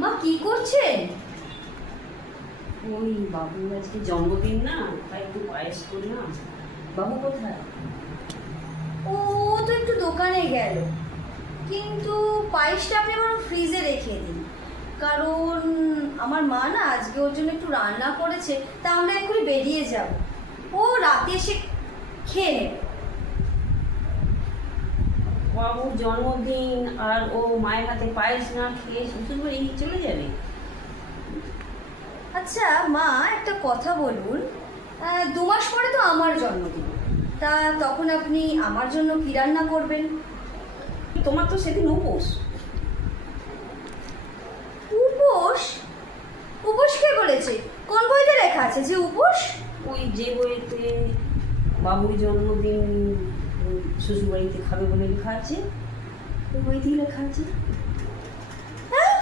মা কি করছেন? ওই বাবুর আজকে জন্মদিন না, তাই একটু পায়েস করলাম। বাবু কোথায়? ও তো একটু দোকানে গেল, কিন্তু পায়েসটা আপনি আমার ফ্রিজে রেখে দিন, কারণ আমার মা না আজকে ওর জন্য একটু রান্না করেছে, তা আমরা এক্ষুনি বেরিয়ে যাব। ও রাতে এসে খেয়ে নেবে। বাবুর জন্মদিন আর ও মায়ের হাতে পায়েস না খেয়ে শ্বশুর বাড়ি চলে যাবে? আচ্ছা মা, একটা কথা বলুন, 2 মাস পরে তো আমার জন্মদিন, তা তখন আপনি আমার জন্য কি রান্না করবেন? তোমার তো সেদিন উপোস। উপোস? উপোস কে বলেছে? কোন বইতে লেখা আছে যে উপোস? ওই যে বইতে বাবুর জন্মদিন শ্বশুর বাড়িতে খাবে বলে লেখা আছে, ওই বইতেই লেখা আছে। হ্যাঁ?